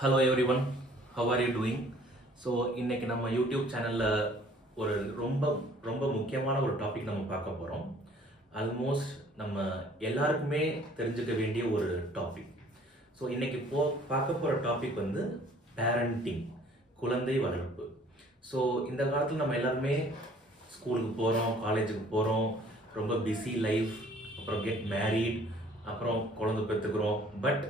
Hello every one, how are you doing? So இன்றைக்கி நம்ம YouTube சேனலில் ஒரு ரொம்ப ரொம்ப முக்கியமான ஒரு டாபிக் நம்ம பார்க்க போகிறோம். ஆல்மோஸ்ட் நம்ம எல்லாருக்குமே தெரிஞ்சுக்க வேண்டிய ஒரு டாபிக். ஸோ இன்றைக்கி பார்க்க போகிற டாபிக் வந்து பேரண்டிங், குழந்தை வளர்ப்பு. ஸோ இந்த காலத்தில் நம்ம எல்லாருமே ஸ்கூலுக்கு போகிறோம், காலேஜுக்கு போகிறோம், ரொம்ப பிஸி லைஃப், அப்புறம் கெட் மேரீட், அப்புறம் குழந்தை பெற்றுக்கிறோம். பட்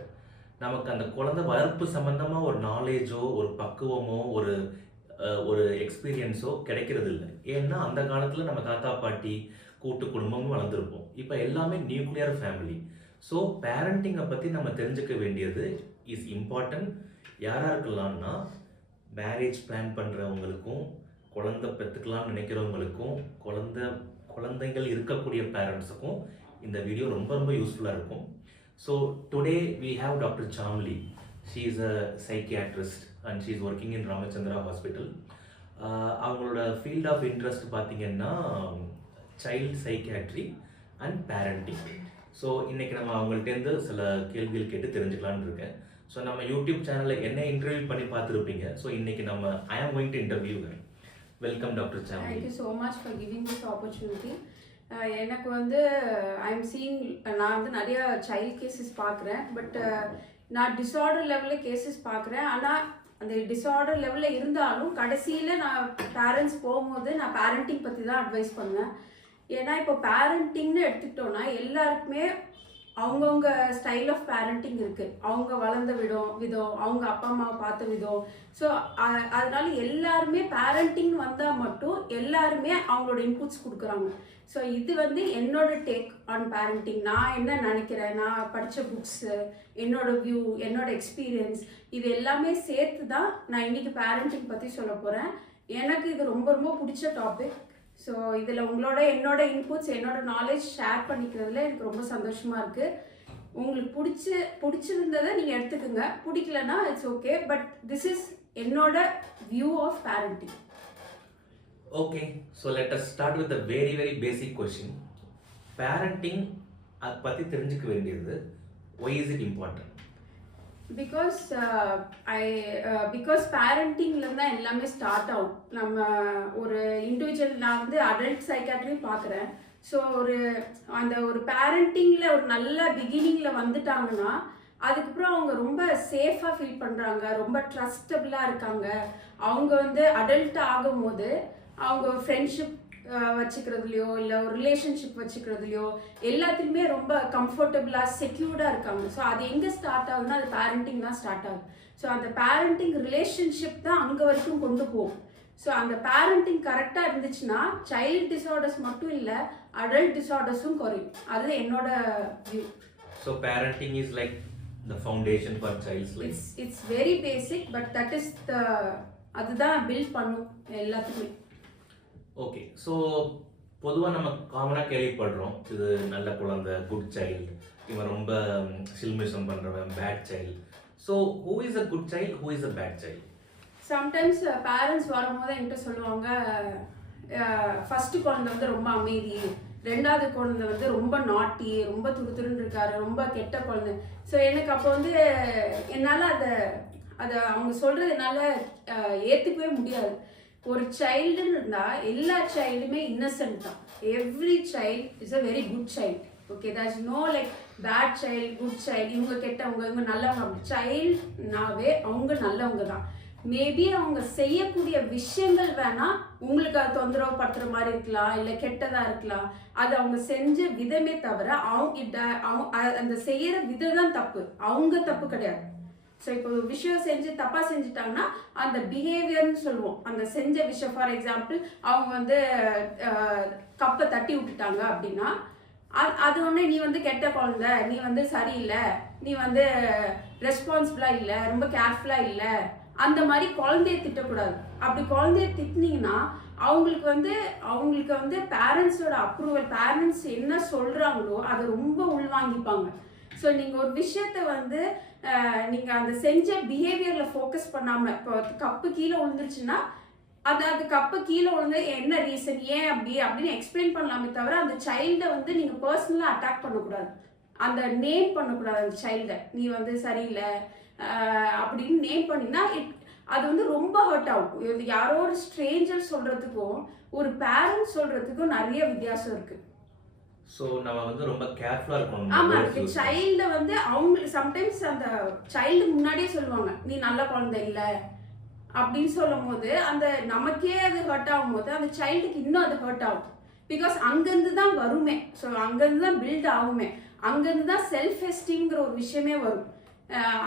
நமக்கு அந்த குழந்தை வளர்ப்பு சம்பந்தமாக ஒரு நாலேஜோ, ஒரு பக்குவமோ, ஒரு ஒரு எக்ஸ்பீரியன்ஸோ கிடைக்கிறது இல்லை. ஏன்னா அந்த காலத்தில் நம்ம தாத்தா பாட்டி கூட்டு குடும்பமும் வளர்ந்துருப்போம். இப்போ எல்லாமே நியூக்ளியர் ஃபேமிலி. ஸோ பேரண்டிங்கை பற்றி நம்ம தெரிஞ்சுக்க வேண்டியது இஸ் இம்பார்ட்டன்ட். யாராருக்கலாம்னா மேரேஜ் பிளான் பண்ணுறவங்களுக்கும், குழந்தை பெற்றுக்கலாம்னு நினைக்கிறவங்களுக்கும், குழந்தைகள் இருக்கக்கூடிய பேரண்ட்ஸுக்கும் இந்த வீடியோ ரொம்ப ரொம்ப யூஸ்ஃபுல்லாக இருக்கும். So today we have Dr. Chamli. She is a psychiatrist and she is working in Ramachandra Hospital. அவங்களோட ஃபீல்ட் ஆஃப் இன்ட்ரெஸ்ட் பார்த்தீங்கன்னா child psychiatry and parenting. So இன்றைக்கி நம்ம அவங்கள்ட்டேருந்து சில கேள்விகள் கேட்டு தெரிஞ்சுக்கலான்னு இருக்கேன். ஸோ நம்ம யூடியூப் சேனலில் என்ன இன்டர்வியூ பண்ணி பார்த்துருப்பீங்க. ஸோ இன்றைக்கி நம்ம I am going to interview her. Welcome doctor சாம்லி. Thank you so much for giving this opportunity. எனக்கு வந்து ஐஎம் சீயிங், நான் வந்து நிறைய சைல்ட் கேசஸ் பார்க்குறேன். பட் நான் டிஸார்டர் லெவலில் கேசஸ் பார்க்குறேன். ஆனால் அந்த டிஸார்டர் லெவலில் இருந்தாலும் கடைசியில் நான் பேரண்ட்ஸ் போகும்போது நான் பேரண்டிங் பற்றி தான் அட்வைஸ் பண்ணுவேன். ஏன்னா இப்போ பேரண்டிங்னு எடுத்துக்கிட்டோன்னா எல்லாருக்குமே அவங்கவுங்க ஸ்டைல் ஆஃப் பேரண்டிங் இருக்குது. அவங்க வளர்ந்த விதம், அவங்க அப்பா அம்மாவை பார்த்த விதம். ஸோ அதனால எல்லாருமே பேரண்டிங் வந்தால் மட்டும் எல்லாருமே அவங்களோட இன்புட்ஸ் கொடுக்குறாங்க. ஸோ இது வந்து என்னோட டேக் ஆன் பேரண்டிங். நான் என்ன நினைக்கிறேன், நான் படித்த புக்ஸு, என்னோட வியூ, என்னோட எக்ஸ்பீரியன்ஸ், இது எல்லாமே சேர்த்து தான் நான் இன்றைக்கி பேரண்டிங் பற்றி சொல்ல போகிறேன். எனக்கு இது ரொம்ப ரொம்ப பிடிச்ச டாபிக். ஸோ இதில் என்னோட இன்புட்ஸ், என்னோட நாலேஜ் ஷேர் பண்ணிக்கிறதுல எனக்கு ரொம்ப சந்தோஷமாக இருக்குது. உங்களுக்கு பிடிச்சிருந்ததை நீங்கள் எடுத்துக்கோங்க, பிடிக்கலன்னா it's okay. But this is என்னோட view of parenting. Okay, so let us start with a very very basic question. Parenting அதை பற்றி தெரிஞ்சுக்க வேண்டியது, why is it important? Because பேரண்டிங்லேருந்து தான் எல்லாமே ஸ்டார்ட் ஆகும். நம்ம ஒரு இண்டிவிஜுவல், நான் வந்து அடல்ட் சைக்காட்ரி பார்க்குறேன். ஸோ ஒரு பேரண்டிங்கில் ஒரு நல்ல பிகினிங்கில் வந்துட்டாங்கன்னா அதுக்கப்புறம் அவங்க ரொம்ப சேஃபாக ஃபீல் பண்ணுறாங்க, ரொம்ப ட்ரஸ்டபுளாக இருக்காங்க. அவங்க வந்து அடல்ட் ஆகும்போது அவங்க ஃப்ரெண்ட்ஷிப் வச்சுக்கிறதுலையோ இல்லை ஒரு ரிலேஷன்ஷிப் வச்சுக்கிறதுலையோ எல்லாத்துலேயுமே ரொம்ப கம்ஃபர்டபுளாக செக்யூர்டாக இருக்காங்க. ஸோ அது எங்கே ஸ்டார்ட் ஆகுதுன்னா அது பேரண்டிங் தான் ஸ்டார்ட் ஆகுது. ஸோ அந்த பேரண்டிங் ரிலேஷன்ஷிப் தான் அங்கே வரைக்கும் கொண்டு போகும். ஸோ அந்த பேரண்டிங் கரெக்டாக இருந்துச்சுன்னா சைல்ட் டிஸார்டர்ஸ் மட்டும் இல்லை, அடல்ட் டிஸார்டர்ஸும் குறையும். அது என்னோட view. So parenting is like the foundation for child's life. It's very basic, but that is அதுதான் பில்ட் பண்ணும் எல்லாத்துக்குமே. ஓகே, ஸோ பொதுவாக நம்ம காமனாக கேள்விப்படுறோம், இது நல்ல குழந்தை, குட் சைல்டு, இவன் ரொம்ப சில்மிஷம் பண்ணுறவன், bad child. So who is a good child, who is a bad child? Sometimes parents வரும்போது என்கிட்ட சொல்லுவாங்க, ஃபஸ்ட்டு குழந்தை வந்து ரொம்ப அமைதி, ரெண்டாவது குழந்தை வந்து ரொம்ப நாட்டி, ரொம்ப துருத்துருன்னு இருக்காரு, ரொம்ப கெட்ட குழந்தை. ஸோ எனக்கு அப்போ வந்து என்னால் அதை அவங்க சொல்கிறது என்னால் ஏற்றுக்கவே முடியாது. ஒரு சைல்டுன்னு இருந்தால் எல்லா சைல்டுமே இன்னசென்ட் தான். Every child is a very good child. Okay, there is no like bad child, good child, இவங்க கெட்டவங்க, இவங்க நல்லவங்க. அப்படி சைல்டுனாவே அவங்க நல்லவங்க தான். மேபி அவங்க செய்யக்கூடிய விஷயங்கள் வேணா உங்களுக்கு அது தொந்தரவு படுத்துற மாதிரி இருக்கலாம், இல்லை கெட்டதாக இருக்கலாம். அது அவங்க செஞ்ச விதமே தவிர அந்த செய்யற விதம் தான் தப்பு, அவங்க தப்பு கிடையாது. ஸோ இப்போ ஒரு விஷயம் செஞ்சு தப்பாக செஞ்சுட்டாங்கன்னா அந்த பிஹேவியர்னு சொல்லுவோம். அந்த செஞ்ச விஷயம், ஃபார் எக்ஸாம்பிள் அவங்க வந்து கப்பை தட்டி விட்டுட்டாங்க அப்படின்னா அது ஒன்று நீ வந்து கெட்ட குழந்தை, நீ வந்து சரியில்லை, நீ வந்து ரெஸ்பான்சிபிளாக இல்லை, ரொம்ப கேர்ஃபுல்லாக இல்லை, அந்த மாதிரி குழந்தைய திட்டக்கூடாது. அப்படி குழந்தைய திட்டினீங்கன்னா அவங்களுக்கு வந்து பேரண்ட்ஸோட அப்ரூவல், பேரண்ட்ஸ் என்ன சொல்கிறாங்களோ அதை ரொம்ப உள்வாங்கிப்பாங்க. ஸோ நீங்கள் ஒரு விஷயத்த வந்து நீங்கள் அந்த செஞ்ச பிஹேவியரில் ஃபோக்கஸ் பண்ணாமல், இப்போ கப்பு கீழே விழுந்துருச்சுன்னா அது கப்பு கீழே விழுந்து என்ன ரீசன், ஏன் அப்படின்னு எக்ஸ்பிளைன் பண்ணலாமே தவிர அந்த சைல்டை வந்து நீங்கள் பர்சனலாக அட்டாக் பண்ணக்கூடாது, அந்த நேம் பண்ணக்கூடாது அந்த சைல்டை. நீ வந்து சரியில்லை, அப்படின்னு நேம் பண்ணிங்கன்னா அது வந்து ரொம்ப ஹர்ட் ஆகும். இது யாரோ ஒரு ஸ்ட்ரேஞ்சர் சொல்றதுக்கும் ஒரு பேரண்ட் சொல்றதுக்கும் நிறைய வித்தியாசம் இருக்கு. ஸோ நம்ம வந்து ரொம்ப கேர்ஃபுல்லாக இருக்கணும். ஆமா, சைல்ட வந்து அவங்க சம்டைம்ஸ் அந்த சைல்டு முன்னாடியே சொல்லுவாங்க நீ நல்ல குழந்தை இல்லை அப்படின்னு சொல்லும் போது அந்த நமக்கே அது ஹர்ட் ஆகும் போது அந்த சைல்டுக்கு இன்னும் அது ஹர்ட் ஆகும். பிகாஸ் அங்கேருந்து தான் வருமே. ஸோ அங்கேருந்து தான் பில்ட் ஆகுமே. அங்கேருந்து தான் செல்ஃப் எஸ்டீம்ங்கிற ஒரு விஷயமே வரும்.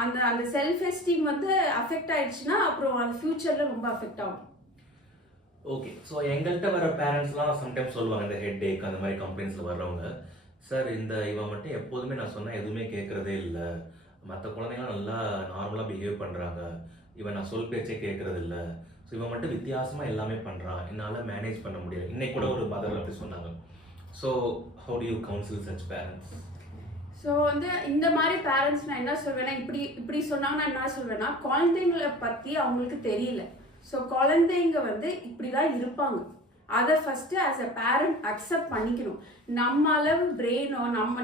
அந்த அந்த செல்ஃப் எஸ்டீம் வந்து அஃபெக்ட் ஆயிடுச்சுன்னா அப்புறம் அது ஃபியூச்சரில் ரொம்ப அஃபெக்ட் ஆகும். ஓகே. ஸோ எங்கள்கிட்ட வர பேரண்ட்ஸ்லாம் சம்டைம்ஸ் சொல்லுவாங்க, இந்த ஹெட் ஏக் அந்த மாதிரி கம்ப்ளைண்ட்ஸில் வர்றவங்க, சார் இவன் மட்டும் எப்போதுமே நான் சொன்னால் எதுவுமே கேட்குறதே இல்லை, மற்ற குழந்தைங்களாம் நல்லா நார்மலாக பிஹேவ் பண்ணுறாங்க, இவன் நான் சொல் பேச்சே கேட்குறது இல்லை, ஸோ இவன் மட்டும் வித்தியாசமாக எல்லாமே பண்ணுறான், என்னால் மேனேஜ் பண்ண முடியல. இன்னைக்கு கூட ஒரு மதர் அப்படி சொன்னாங்க. So how to you council such parents? So வந்து இந்த மாதிரி பேரண்ட்ஸ் நான் என்ன சொல்வேன்னா, இப்படி சொன்னாங்கன்னா என்ன சொல்வேன்னா, குழந்தைங்களை பற்றி அவங்களுக்கு தெரியல. ஸோ குழந்தைங்க வந்து இப்படி தான் இருப்பாங்க. அதை first as a parent accept பண்ணிக்கணும். நம்ம அளவு பிரெயினோ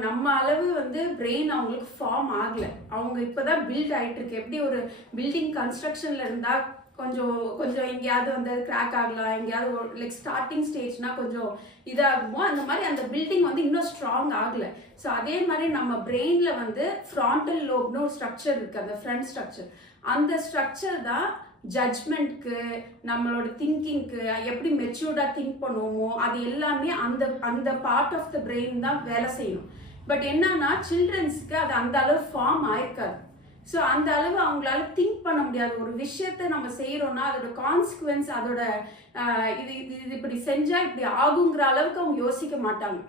நம்ம அளவு வந்து பிரெயின் அவங்களுக்கு ஃபார்ம் ஆகலை. அவங்க இப்போ தான் பில்ட் ஆகிட்டு இருக்கு. எப்படி ஒரு பில்டிங் கன்ஸ்ட்ரக்ஷனில் இருந்தால் கொஞ்சம் எங்கேயாவது வந்து கிராக் ஆகலாம், எங்கேயாவது லைக் ஸ்டார்டிங் ஸ்டேஜ்னா கொஞ்சம் இதாகுமோ அந்த மாதிரி அந்த பில்டிங் வந்து இன்னும் ஸ்ட்ராங் ஆகலை. ஸோ அதே மாதிரி நம்ம பிரெயினில் வந்து ஃப்ராண்டல் லோப்னு ஒரு ஸ்ட்ரக்சர் இருக்குது, அந்த ஃப்ரண்ட் ஸ்ட்ரக்சர். அந்த ஸ்ட்ரக்சர் தான் ஜட்ஜ்மெண்ட்க்கு, நம்மளோட திங்கிங்க்கு, எப்படி மெச்சூர்டாக திங்க் பண்ணுவோமோ அது எல்லாமே அந்த பார்ட் ஆஃப் த பிரெயின் தான் வேலை செய்யணும். பட் என்னன்னா சில்ட்ரன்ஸ்க்கு அது அந்த அளவு ஃபார்ம் ஆயிருக்காது. ஸோ அந்த அளவு அவங்களால திங்க் பண்ண முடியாது. ஒரு விஷயத்தை நம்ம செய்கிறோன்னா அதோட கான்சிக்வன்ஸ், அதோட இது இப்படி செஞ்சால் இப்படி ஆகுங்கிற அளவுக்கு அவங்க யோசிக்க மாட்டாங்க.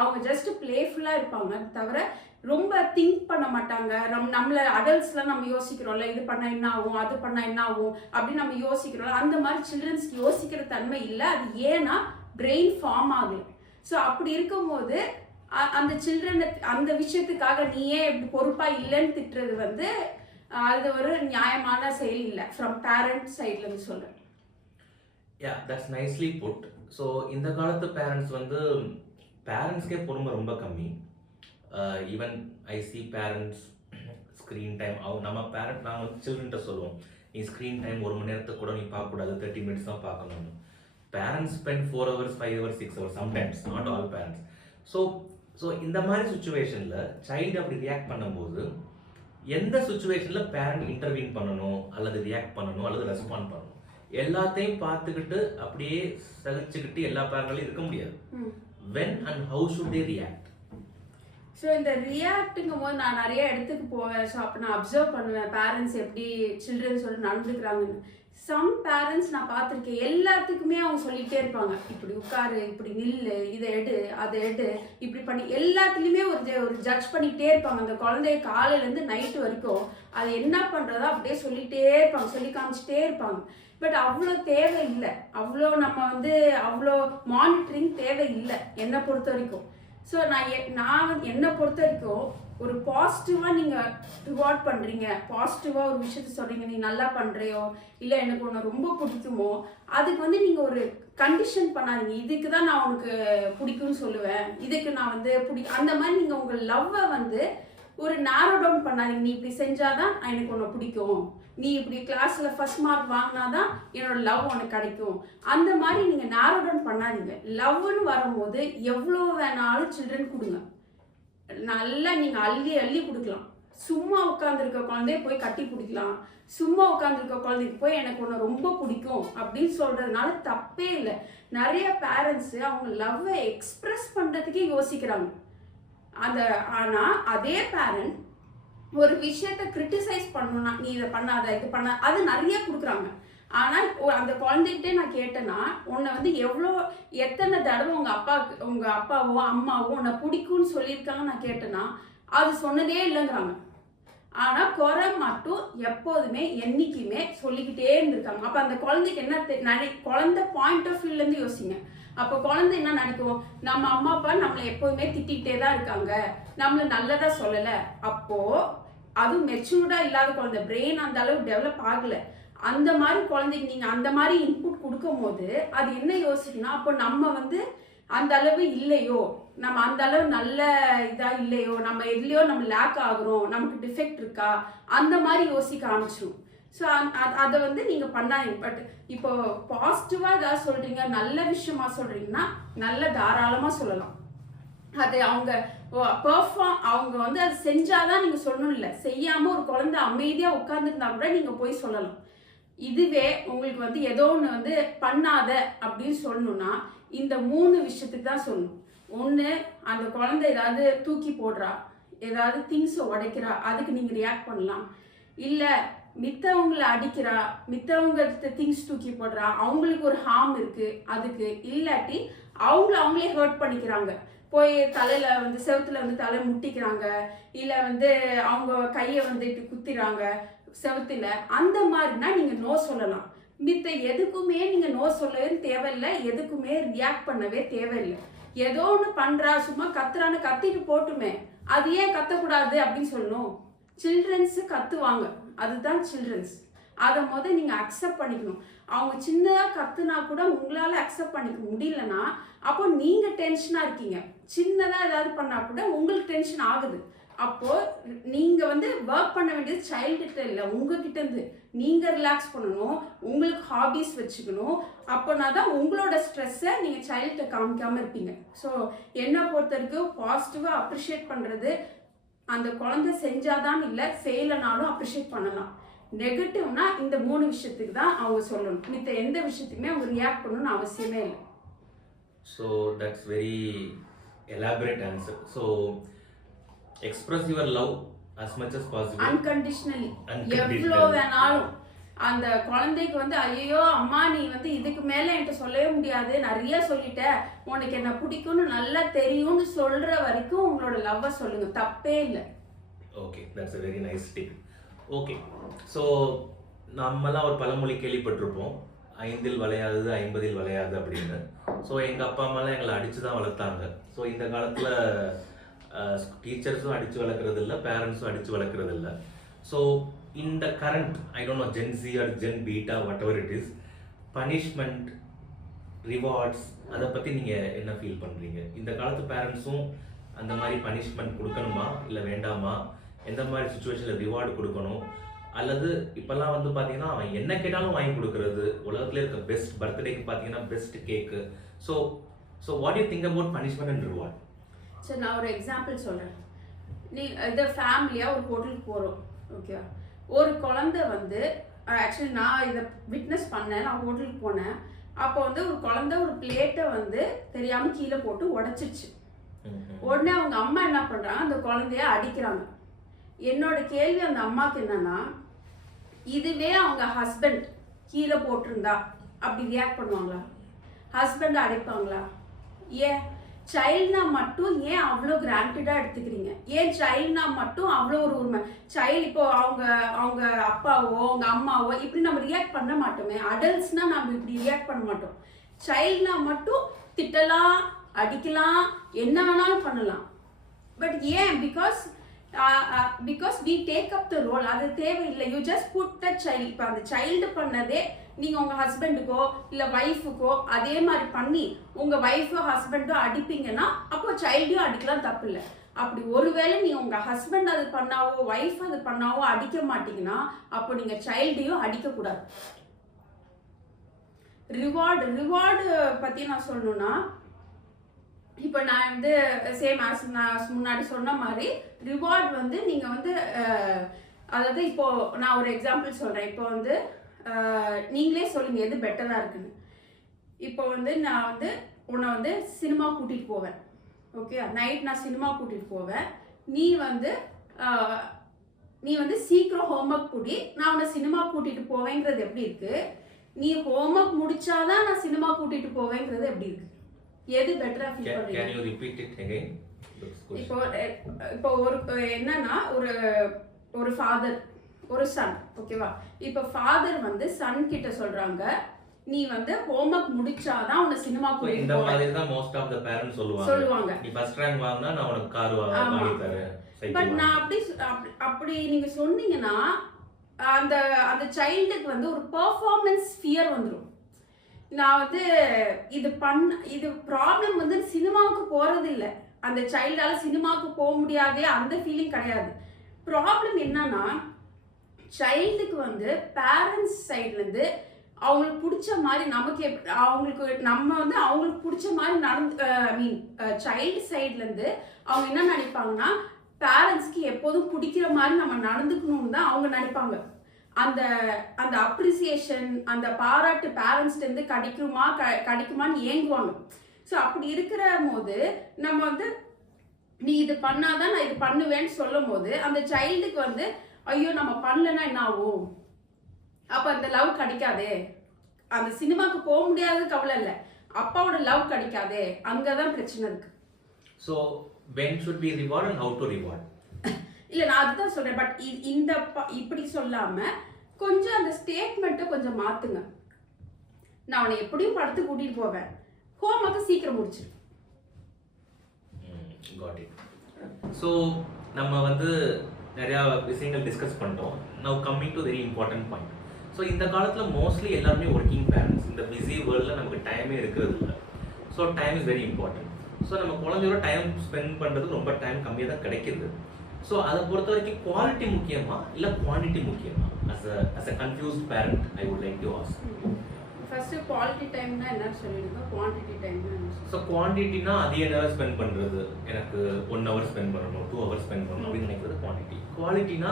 அவங்க ஜஸ்ட் பிளேஃபுல்லாக இருப்பாங்க, தவிர ரொம்ப திங்க் பண்ண மாட்டாங்க. நம்மளை அடல்ட்ஸ்லாம் நம்ம யோசிக்கிறோம்ல, இது பண்ணால் என்ன ஆகும், அது பண்ணால் என்ன ஆகும் அப்படின்னு நம்ம யோசிக்கிறோம்ல, அந்த மாதிரி சில்ட்ரன்ஸ்க்கு யோசிக்கிற தன்மை இல்லை. அது ஏன்னா பிரெயின் ஃபார்ம் ஆகலை. ஸோ அப்படி இருக்கும்போது அந்த சில்ட்ரனை அந்த விஷயத்துக்காக நீயே இப்படி பொறுப்பாக இல்லைன்னு திட்டுறது வந்து அது ஒரு நியாயமான செயல் இல்லை ஃப்ரம் பேரண்ட் சைட்லேருந்து சொல்கிறேன். யா, தட்ஸ் நைஸ்லி புட். ஸோ இந்த காலத்து பேரண்ட்ஸ் வந்து பேரண்ட்ஸ்க்கே பொறுமை ரொம்ப கம்மி. Even I C parents screen time, நம்ம பேரண்ட் நாங்கள் வந்து சில்ட்ரன்ட்ட சொல்லுவோம், நீ ஸ்க்ரீன் டைம் 1 மணி நேரத்துக்கு கூட நீ பார்க்கக்கூடாது, 30 minutes தான் பார்க்கணும்னு. Parents spend 4 hours 5 hours 6 hours sometimes, not all parents. So இந்த மாதிரி சுச்சுவேஷனில் சைல்டு அப்படி ரியாக்ட் பண்ணும்போது எந்த சுச்சுவேஷனில் பேரண்ட் இன்டர்வீன் பண்ணணும் அல்லது ரியாக்ட் பண்ணணும் அல்லது ரெஸ்பாண்ட் பண்ணணும், எல்லாத்தையும் பார்த்துக்கிட்டு அப்படியே சகிச்சுக்கிட்டு எல்லா பேரண்ட்லையும் இருக்க முடியாது. when and how should they react? So இந்த ரியாக்ட்டுங்கும் போது நான் நிறைய இடத்துக்கு போவேன். ஸோ அப்போ நான் அப்சர்வ் பண்ணுவேன் பேரண்ட்ஸ் எப்படி சில்ட்ரன்ஸோட நடந்துக்கிறாங்கன்னு. சம் பேரண்ட்ஸ் நான் பார்த்துருக்கேன், எல்லாத்துக்குமே அவங்க சொல்லிகிட்டே இருப்பாங்க, இப்படி உட்காரு, இப்படி நில்லு, இதை எடு, அதை எடு, இப்படி பண்ணி எல்லாத்துலேயுமே ஒரு ஜட்ஜ் பண்ணிக்கிட்டே இருப்பாங்க. அந்த குழந்தைய காலையிலேருந்து நைட்டு வரைக்கும் அது என்ன பண்ணுறதோ அப்படியே சொல்லிகிட்டே இருப்பாங்க, சொல்லி காமிச்சிட்டே இருப்பாங்க. பட் அவ்வளோ தேவை இல்லை, அவ்வளோ நம்ம வந்து அவ்வளோ மானிட்டரிங் தேவை இல்லை என்னை பொறுத்த வரைக்கும். ஸோ நான் என்னை பொறுத்த வரைக்கும் ஒரு பாசிட்டிவாக நீங்கள் ரிவார்ட் பண்ணுறீங்க, பாசிட்டிவாக ஒரு விஷயத்த சொல்கிறீங்க, நீ நல்லா பண்ணுறியோ இல்லை எனக்கு ஒன்று ரொம்ப பிடிக்குமோ, அதுக்கு வந்து நீங்கள் ஒரு கண்டிஷன் பண்ணாதீங்க, இதுக்கு தான் நான் உனக்கு பிடிக்கும்னு சொல்லுவேன், இதுக்கு நான் வந்து அந்த மாதிரி நீங்கள் உங்கள் லவ்வை வந்து ஒரு நேரோ டவுன் பண்ணாதீங்க. நீ இப்படி செஞ்சாதான் எனக்கு உன்னை பிடிக்கும், நீ இப்படி கிளாஸில் ஃபர்ஸ்ட் மார்க் வாங்கினாதான் என்னோட லவ் உனக்கு கிடைக்கும், அந்த மாதிரி நீங்கள் நேரோ டவுன் பண்ணாதீங்க. லவ்னு வரும்போது எவ்வளோ வேணாலும் சில்ட்ரன் கொடுங்க, நல்லா நீங்கள் அள்ளி கொடுக்கலாம். சும்மா உட்காந்துருக்க குழந்தைய போய் கட்டி பிடிக்கலாம், சும்மா உட்காந்துருக்க குழந்தைக்கு போய் எனக்கு ஒன்று ரொம்ப பிடிக்கும் அப்படின்னு சொல்கிறதுனால தப்பே இல்லை. நிறைய பேரண்ட்ஸு அவங்க லவ்வை எக்ஸ்ப்ரெஸ் பண்ணுறதுக்கே யோசிக்கிறாங்க. ஆனால் அதே பேரண்ட் ஒரு விஷயத்தை கிரிட்டிசைஸ் பண்ணணும்னா, நீ இதை பண்ணாத, இது பண்ண, அது நிறைய கொடுக்குறாங்க. ஆனால் அந்த குழந்தைகிட்டே நான் கேட்டேன்னா, உன்னை வந்து எத்தனை தடவை உங்கள் அப்பாவோ அம்மாவோ உன்னை பிடிக்கும்னு சொல்லியிருக்காங்க நான் கேட்டேன்னா அது சொன்னதே இல்லைங்கிறாங்க. ஆனால் குறை மட்டும் எப்போதுமே என்றைக்குமே சொல்லிக்கிட்டே இருந்திருக்காங்க. அப்போ அந்த குழந்தைக்கு என்ன குழந்தை பாயிண்ட் ஆஃப் வியூலேருந்து யோசிங்க. அப்போ குழந்தை என்ன நினைக்கும், நம்ம அம்மா அப்பா நம்மளை எப்போதுமே திட்டிகிட்டே தான் இருக்காங்க, நம்மளை நல்லதாக சொல்லலை. அப்போது அதுவும் மெச்சூர்டாக இல்லாத குழந்தை, பிரெயின் அந்த அளவு டெவலப் ஆகலை, அந்த மாதிரி குழந்தைக்கு நீங்கள் அந்த மாதிரி இன்புட் கொடுக்கும் போது அது என்ன யோசிக்கணும், அப்போ நம்ம வந்து அந்த அளவு இல்லையோ, நம்ம அந்த அளவு நல்ல இதா இல்லையோ, நம்ம எதுலையோ நம்ம லேக் ஆகுறோம், நமக்கு டிஃபெக்ட் இருக்கா, அந்த மாதிரி யோசிக்க ஆரம்பிச்சிடும். ஸோ அதை வந்து நீங்கள் பண்ணாதீங்க. பட் இப்போ பாசிட்டிவாக ஏதாவது சொல்கிறீங்க, நல்ல விஷயமா சொல்கிறீங்கன்னா நல்ல தாராளமாக சொல்லலாம். அது அவங்க அவங்க வந்து அது செஞ்சாதான் நீங்கள் சொல்லணும், இல்லை செய்யாமல் ஒரு குழந்தை அமைதியாக உட்காந்துருந்தா கூட நீங்கள் போய் சொல்லலாம். இதுவே உங்களுக்கு வந்து ஏதோ ஒன்று வந்து பண்ணாத அப்படின்னு சொல்லணும்னா இந்த 3 விஷயத்துக்கு தான் சொல்லணும். ஒன்று, அந்த குழந்தை ஏதாவது தூக்கி போடுறா, ஏதாவது திங்ஸை உடைக்கிறா, அதுக்கு நீங்கள் ரியாக்ட் பண்ணலாம். இல்லை மித்தவங்களை அடிக்கிறா, மித்தவங்க திங்ஸ் தூக்கி போடுறா, அவங்களுக்கு ஒரு ஹார்ம் இருக்குது அதுக்கு. இல்லாட்டி அவங்களே ஹர்ட் பண்ணிக்கிறாங்க, போய் தலையில் வந்து செவத்துல வந்து தலை முட்டிக்கிறாங்க, இல்லை வந்து அவங்க கையை வந்து இப்படி குத்திடுறாங்க செவத்துல, அந்த மாதிரினா நீங்கள் நோ சொல்லலாம். மித்த எதுக்குமே நீங்கள் நோ சொல்லவே தேவையில்லை, எதுக்குமே ரியாக்ட் பண்ணவே தேவையில்லை. ஏதோ ஒன்று பண்ணுறா, சும்மா கத்துறான்னு கத்திட்டு போட்டுமே, அது ஏன் கத்தக்கூடாது அப்படின்னு சொல்லணும். சில்ட்ரன்ஸு கத்துவாங்க, அதுதான் சில்ட்ரன்ஸ். அதை நீங்கள் அக்செப்ட் பண்ணிக்கணும். அவங்க சின்னதாக கத்துனா கூட உங்களால் அக்செப்ட் பண்ணிக்க முடியலன்னா அப்போ நீங்கள் டென்ஷனாக இருக்கீங்க. சின்னதாக ஏதாவது பண்ணால் கூட உங்களுக்கு டென்ஷன் ஆகுது. அப்போது நீங்கள் வந்து ஒர்க் பண்ண வேண்டியது சைல்டுகிட்ட இல்லை, உங்ககிட்ட இருந்து. நீங்கள் ரிலாக்ஸ் பண்ணணும், உங்களுக்கு ஹாபீஸ் வச்சுக்கணும். அப்போனா தான் உங்களோட ஸ்ட்ரெஸ்ஸை நீங்கள் சைல்டுகிட்ட காமிக்காமல் இருப்பீங்க. ஸோ என்னை பொறுத்த வரைக்கும் பாசிட்டிவாக அப்ரிஷியேட் பண்ணுறது, அந்த குழந்தை செஞ்சாதான் இல்லை, செய்யலைனாலும் அப்ரிஷியேட் பண்ணலாம். நெகட்டிவ்னா இந்த 3 விஷயத்துக்கு தான் அவங்க சொல்லணும். மித்த எந்த விஷயத்துக்குமே அவங்க ரியாக்ட் பண்ணணும்னு அவசியமே இல்லை. So that's very elaborate answer. So express your love as much as possible, unconditionally. எவ்வளோ வேணாலும் அந்த குழந்தைக்கு வந்து ஐயோ அம்மா நீ வந்து இதுக்கு மேலே என்கிட்ட சொல்லவே முடியாது, நிறைய சொல்லிட்ட, உனக்கு என்ன பிடிக்கும்னு நல்லா தெரியும்னு சொல்கிற வரைக்கும் உங்களோட லவ்வை சொல்லுங்கள், தப்பே இல்லை. Okay, that's a very nice tip. Okay, so நம்மலாம் ஒரு பழமொழி கேள்விப்பட்டிருப்போம், 5இல் வளையாதது 50இல் வளையாது அப்படின்னு. ஸோ எங்கள் அப்பா அம்மாலாம் எங்களை அடித்து தான் வளர்த்தாங்க. ஸோ இந்த காலத்தில் டீச்சர்ஸும் அடித்து வளர்க்குறது இல்லை, பேரண்ட்ஸும் அடித்து வளர்க்குறது இல்லை. ஸோ இந்த current I don't know gen Z or gen beta whatever it is, punishment, rewards, அதை பற்றி நீங்கள் என்ன ஃபீல் பண்ணுறீங்க? இந்த காலத்து பேரண்ட்ஸும் அந்த மாதிரி பனிஷ்மெண்ட் கொடுக்கணுமா இல்லை வேண்டாமா? எந்த மாதிரி சுச்சுவேஷனில் ரிவார்டு கொடுக்கணும்? அல்லது இப்போல்லாம் வந்து பார்த்தீங்கன்னா அவன் என்ன கேட்டாலும் வாங்கி கொடுக்குறது, உலகத்தில் இருக்க பெஸ்ட் பர்த்டேக்கு பார்த்தீங்கன்னா best cake. So what you think about punishment and reward? சரி, நான் ஒரு எக்ஸாம்பிள் சொல்கிறேன். நீ இதை ஃபேமிலியாக ஒரு ஹோட்டலுக்கு போகிறோம், ஓகேவா? ஒரு குழந்தை வந்து ஆக்சுவலி நான் இதை விட்னஸ் பண்ணேன். நான் ஹோட்டலுக்கு போனேன், அப்போ வந்து ஒரு குழந்தை ஒரு பிளேட்டை வந்து தெரியாமல் கீழே போட்டு உடச்சிருச்சு. உடனே அவங்க அம்மா என்ன பண்ணுறாங்க, அந்த குழந்தைய அடிக்கிறாங்க. என்னோட கேள்வி அந்த அம்மாவுக்கு என்னன்னா, இதுவே அவங்க ஹஸ்பண்ட் கீழே போட்டிருந்தா அப்படி ரியாக்ட் பண்ணுவாங்களா? ஹஸ்பண்டை அடிப்பாங்களா? ஏன் சைல்ட்னா மட்டும் ஏன் அவ்வளோ கிராண்டடாக எடுத்துக்கிறீங்க? ஏன் சைல்ட்னா மட்டும் அவ்வளோ ஒரு உரிமை? சைல்டு இப்போ அவங்க அப்பாவோ அவங்க அம்மாவோ இப்படி நம்ம ரியாக்ட் பண்ண மாட்டோமே. அடல்ட்ஸ்னா நம்ம இப்படி ரியாக்ட் பண்ண மாட்டோம். சைல்ட்னா மட்டும் திட்டலாம், அடிக்கலாம், என்ன வேணாலும் பண்ணலாம். பட் ஏன்? Because we take up the role. அது தேவையில்லை. You just put the child. இப்போ அந்த சைல்டு பண்ணதே நீங்கள் உங்கள் ஹஸ்பண்டுக்கோ இல்லை ஒய்ஃபுக்கோ அதே மாதிரி பண்ணி உங்கள் ஒய்ஃபோ ஹஸ்பண்டோ அடிப்பீங்கன்னா அப்போ சைல்டையும் அடிக்கலாம், தப்பு இல்லை. அப்படி ஒருவேளை நீங்கள் உங்கள் ஹஸ்பண்ட் அது பண்ணாவோ ஒய்ஃப் அது பண்ணாவோ அடிக்க மாட்டீங்கன்னா அப்போ நீங்கள் சைல்டையும் அடிக்கக்கூடாது. ரிவார்டு பற்றி நான் சொல்லணும்னா, இப்போ நான் வந்து சேம் ஆஸ் நான் முன்னாடி சொன்ன மாதிரி ரிவார்ட் வந்து நீங்கள் வந்து அதாவது இப்போது நான் ஒரு எக்ஸாம்பிள் சொல்கிறேன். இப்போ வந்து நீங்களே சொல்லுங்கள் எது பெட்டராக இருக்குன்னு. இப்போ வந்து நான் வந்து உன்னை வந்து சினிமா கூட்டிகிட்டு போவேன், ஓகே? நைட் நான் சினிமா கூட்டிகிட்டு போவேன். நீ வந்து சீக்கிரம் ஹோம்ஒர்க் கூடி நான் உன்னை சினிமா கூட்டிகிட்டு போவேங்கிறது எப்படி இருக்குது? நீ ஹோம்ஒர்க் முடிச்சாதான் நான் சினிமா கூட்டிகிட்டு போவேங்கிறது எப்படி இருக்குது? எது பெட்டரா ஃபீல் பண்றீங்க? Can you repeat it again? இப்போ ஒரு என்னன்னா ஒரு ஃபாதர் ஒரு சன், ஓகேவா? இப்போ ஃபாதர் வந்து சன் கிட்ட சொல்றாங்க, நீ வந்து ஹோம்வொர்க் முடிச்சாதான் உன்னை சினிமா கூட்டிட்டு போவேன். இந்த மாதிரி தான் மோஸ்ட் ஆஃப் தி பேரண்ட்ஸ் சொல்லுவாங்க. நீ ஃபர்ஸ்ட் ரேங்க் வாங்குனா நான் உனக்கு கார் வாங்கி தரேன். பட் நான் அப்படி நீங்க சொன்னீங்கன்னா அந்த சைல்டுக்கு வந்து ஒரு பெர்ஃபார்மன்ஸ் ஃபியர் வந்துரும். நான் வந்து இது ப்ராப்ளம் வந்து சினிமாவுக்கு போறது இல்லை, அந்த சைல்டால சினிமாவுக்கு போக முடியாதே அந்த ஃபீலிங் கிடையாது. ப்ராப்ளம் என்னன்னா சைல்டுக்கு வந்து பேரண்ட்ஸ் சைட்லேருந்து அவங்களுக்கு பிடிச்ச மாதிரி அவங்களுக்கு பிடிச்ச மாதிரி சைல்டு சைட்லேருந்து அவங்க என்ன நினைப்பாங்கன்னா பேரண்ட்ஸ்க்கு எப்போதும் பிடிக்கிற மாதிரி நம்ம நடந்துக்கணும்னு தான் அவங்க நினைப்பாங்க. அந்த அந்த அப்ரிசியேஷன், அந்த பாராட்டு பேரண்ட்ஸ்லேருந்து கிடைக்குமான்னு ஏங்குவாங்க. ஸோ அப்படி இருக்கிற போது நம்ம வந்து நீ இது பண்ணாதான் நான் இது பண்ணுவேன்னு சொல்லும் போது அந்த சைல்டுக்கு வந்து ஐயோ நம்ம பண்ணலன்னா என்ன ஆகும், அப்போ அந்த லவ் கிடைக்காதே, அந்த சினிமாவுக்கு போக முடியாத கவலை இல்லை, அப்பாவோட லவ் கிடைக்காதே, அங்கே தான் பிரச்சனை இருக்கு. So when should we reward and how to reward? இல்லை நான் அதுதான் சொல்கிறேன். பட் இப்படி சொல்லாமல் கொஞ்சம் அந்த ஸ்டேட்மெண்ட்டை கொஞ்சம் மாற்றுங்க. நான் அவனை எப்படியும் படத்துக்கு கூட்டிகிட்டு போவேன், ஹோம் ஒர்க்கு சீக்கிரம் முடிச்சிரு. Got it. ஸோ நம்ம வந்து நிறையா விஷயங்கள் டிஸ்கஸ் பண்ணிட்டோம். Now coming to very important point. So இந்த காலத்தில் மோஸ்ட்லி எல்லாருமே ஒர்க்கிங் பேரண்ட்ஸ். இந்த பிஸி வேர்ல்டில் நமக்கு டைமே இருக்கிறது இல்லை. So time is very important. So நம்ம குழந்தையோட டைம் ஸ்பெண்ட் பண்ணுறதுக்கு ரொம்ப டைம் கம்மியாக தான் கிடைக்கிது. ஸோ அதை பொறுத்த வரைக்கும் குவாலிட்டி முக்கியமா இல்லை குவான்டிட்டி முக்கியமா? as a confused parent I would like to ask. First quality டைம்னா என்னன்னு சொல்லிடுங்க, குவான்டிட்டி டைம்னா என்ன? ஸோ குவான்டிட்டினா அதிக நேரம் ஸ்பெண்ட் பண்ணுறது, எனக்கு 1 hour ஸ்பெண்ட் பண்ணணும், 2 hours ஸ்பெண்ட் பண்ணணும் அப்படின்னு நினைக்கிறது குவான்டிட்டி. குவாலிட்டினா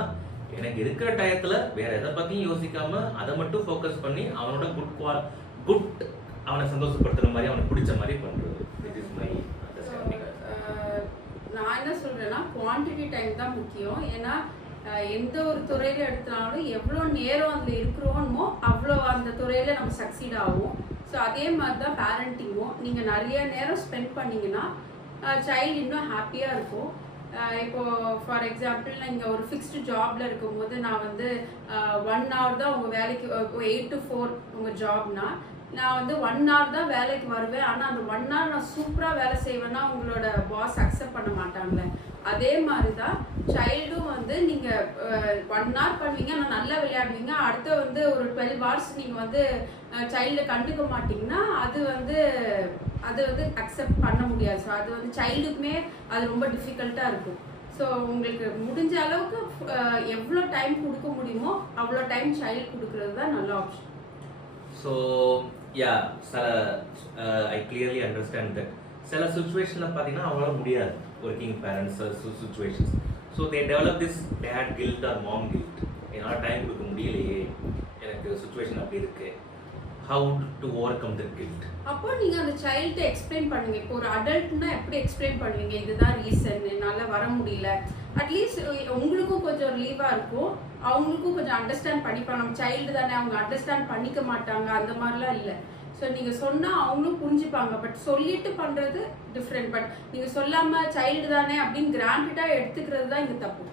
எனக்கு இருக்கிற டயத்தில் வேற எதை பற்றியும் யோசிக்காம அதை மட்டும் ஃபோக்கஸ் பண்ணி அவனோட குட் அவனை சந்தோஷப்படுத்துகிற மாதிரி அவனுக்கு பிடிச்ச மாதிரி பண்ணுறது. This is my understanding. நான் என்ன சொல்கிறேன்னா குவான்டிட்டி டைம் தான் முக்கியம். ஏன்னா எந்த ஒரு துறையில் எடுத்தாலும் எவ்வளோ நேரம் அதில் இருக்கிறோமோ அவ்வளோ அந்த துறையில் நம்ம சக்சீட் ஆகும். ஸோ அதே மாதிரி தான் பேரண்டிங்கும். நீங்கள் நிறைய நேரம் ஸ்பெண்ட் பண்ணிங்கன்னா சைல்டு இன்னும் ஹாப்பியாக இருக்கும். இப்போது ஃபார் எக்ஸாம்பிள் நீங்கள் ஒரு ஃபிக்ஸ்டு ஜாபில் இருக்கும்போது நான் வந்து 1 hour தான் உங்கள் வேலைக்கு 8 to 4 உங்கள் ஜாப்னா நான் வந்து 1 hour தான் வேலைக்கு வருவேன். ஆனால் அந்த 1 hour நான் சூப்பராக வேலை செய்வேன்னா உங்களோட பாஸ் அக்செப்ட் பண்ண மாட்டாங்களே. அதே மாதிரி தான் சைல்டும் வந்து நீங்கள் 1 hour பண்ணுவீங்க, ஆனால் நல்லா விளையாடுவீங்க, அடுத்த வந்து ஒரு 12 hours நீங்கள் வந்து சைல்டை கண்டுக்க மாட்டிங்கன்னா அது வந்து அக்செப்ட் பண்ண முடியாது. ஸோ அது வந்து சைல்டுக்குமே அது ரொம்ப டிஃபிகல்ட்டாக இருக்கும். ஸோ உங்களுக்கு முடிஞ்ச அளவுக்கு எவ்வளோ டைம் கொடுக்க முடியுமோ அவ்வளோ டைம் சைல்டு கொடுக்குறது தான் நல்ல option. So I clearly understand that சில சுச்சுவேஷனில் பார்த்தீங்கன்னா அவங்களால முடியாது, working parents situations. So they develop this dad guilt or mom guilt. என்னால் டைம் கொடுக்க முடியலையே, எனக்கு சுச்சுவேஷன் அப்படி இருக்குது. How to overcome the guilt? அப்போ நீங்க அந்த சைல்டு எக்ஸ்பிளைன் பண்ணுங்க. இப்போ ஒரு அடல்ட்னா எப்படி எக்ஸ்பிளைன் பண்ணுவீங்க, இதுதான் ரீசன் என்னால வர முடியல. அட்லீஸ்ட் உங்களுக்கும் கொஞ்சம் ரிலீவா இருக்கும், அவங்களுக்கும் கொஞ்சம் அண்டர்ஸ்டாண்ட் பண்ணிப்பாங்க. நம்ம சைல்டு தானே, அவங்க அண்டர்ஸ்டாண்ட் பண்ணிக்க மாட்டாங்க அந்த மாதிரிலாம் இல்லை. ஸோ நீங்கள் சொன்னால் அவங்களும் புரிஞ்சுப்பாங்க. பட் சொல்லிட்டு பண்ணுறது டிஃப்ரெண்ட். பட் நீங்கள் சொல்லாமல் சைல்டு தானே அப்படின்னு கிராண்டடாக எடுத்துக்கிறது தான் இங்கே தப்பு.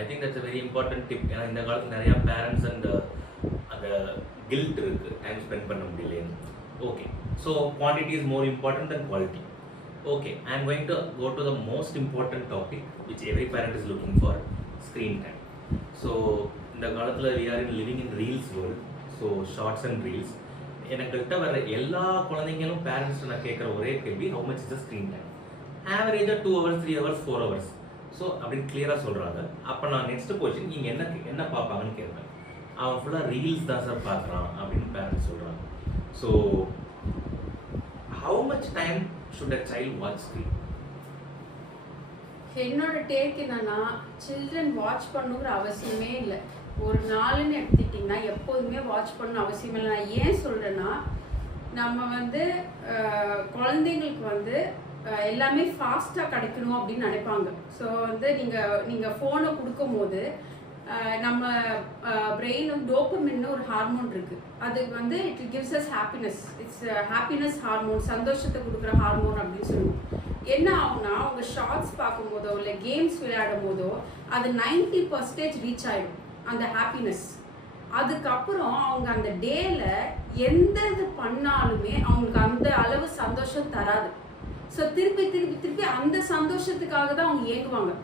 I think that's a very important tip. ஏன்னா இந்த காலத்தில் நிறையா பேரண்ட்ஸ் அந்த கில்ட் இருக்குது, டைம் ஸ்பெண்ட் பண்ண முடியலன்னு. Okay, so quantity is more important then quality. Okay, I am going to go to the most important topic which every parent is looking for, screen time. So இந்த காலத்தில் we are in living in reels world. So shorts and reels. எனக்கிட்ட வர எல்லா குழந்தைங்களும் parents நான் கேட்குற ஒரே கேள்வி, how much is the screen time? ஆவரேஜாக 2 hours 3 hours 4 hours. ஸோ அப்படின்னு கிளியராக சொல்கிறாங்க. அப்போ நான் நெக்ஸ்ட் கொஸ்டின், நீங்கள் என்ன பார்ப்பாங்கன்னு கேட்பேன். அவன் ஃபுல்லாக ரீல்ஸ் தான் சார் பார்க்குறான் அப்படின்னு பேரண்ட்ஸ் சொல்கிறாங்க. So how much time should a child watch screen? என்னோட டேக் என்னன்னா, சில்ட்ரன் வாட்ச் பண்ணுங்கிற அவசியமே இல்லை. ஒரு நாளுன்னு எடுத்துக்கிட்டிங்கன்னா எப்போதுமே வாட்ச் பண்ணணும் அவசியம் இல்லை. நான் ஏன் சொல்கிறேன்னா, நம்ம வந்து குழந்தைங்களுக்கு வந்து எல்லாமே ஃபாஸ்ட்டாக கிடைக்கணும் அப்படின்னு நினைப்பாங்க. ஸோ வந்து நீங்கள் ஃபோனை கொடுக்கும் போது நம்ம பிரெயின் வந்து டோபமின்னு ஒரு ஹார்மோன் இருக்குது. அது வந்து it gives us happiness. It's happiness hormone, சந்தோஷத்தை கொடுக்குற ஹார்மோன் அப்படின்னு சொல்லுவோம். என்ன ஆகுனா, அவங்க ஷார்ட்ஸ் பார்க்கும்போதோ இல்லை கேம்ஸ் விளையாடும் போதோ அது 90% ரீச் ஆகிடும் அந்த ஹாப்பினஸ். அதுக்கப்புறம் அவங்க அந்த டேல எந்த இது பண்ணாலுமே அவங்களுக்கு அந்த அளவு சந்தோஷம் தராது. ஸோ திருப்பி திருப்பி திருப்பி அந்த சந்தோஷத்துக்காக தான் அவங்க ஏங்குவாங்க.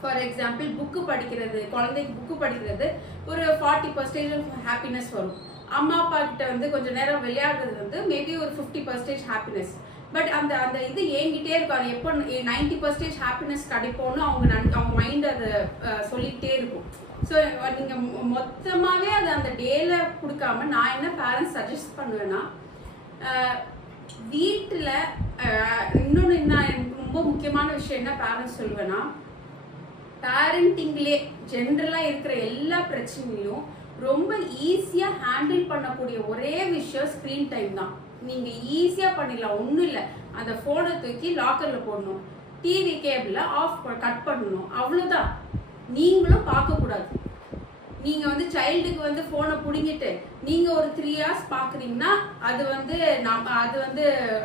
ஃபார் எக்ஸாம்பிள் புக்கு படிக்கிறது, குழந்தைக்கு புக்கு படிக்கிறது ஒரு 40% ஹாப்பினஸ் வரும். அம்மா அப்பா கிட்ட வந்து கொஞ்சம் நேரம் விளையாடுறது வந்து மேபி ஒரு 50% ஹாப்பினஸ். பட் அந்த அந்த இது ஏங்கிட்டே இருக்கும். அது எப்போ 90% ஹாப்பினஸ் கிடைக்கும்னு அவங்க மைண்ட் அதை சொல்லிக்கிட்டே இருக்கும். ஸோ நீங்கள் மொத்தமாகவே அதை அந்த டேல கொடுக்காம நான் என்ன பேரண்ட்ஸ் சஜஸ்ட் பண்ணுவேன்னா, வீட்டில் இன்னொன்று என்ன எனக்கு ரொம்ப முக்கியமான விஷயம் என்ன பேரண்ட்ஸ் சொல்லுவேன்னா, பேரண்டிங்லே ஜென்ரலாக இருக்கிற எல்லா பிரச்சனையும் ரொம்ப ஈஸியாக ஹேண்டில் பண்ணக்கூடிய ஒரே விஷயம் ஸ்க்ரீன் டைம் தான். நீங்கள் ஈஸியாக பண்ணிடலாம், ஒன்றும் இல்லை. அந்த ஃபோனை தூக்கி லாக்கரில் போடணும், டிவி கேபிளை கட் பண்ணணும், அவ்வளோதான். நீங்களும் பார்க்கக்கூடாது. நீங்கள் வந்து சைல்டுக்கு வந்து ஃபோனை பிடிங்கிட்டு நீங்கள் ஒரு 3 hours பார்க்குறீங்கன்னா அது வந்து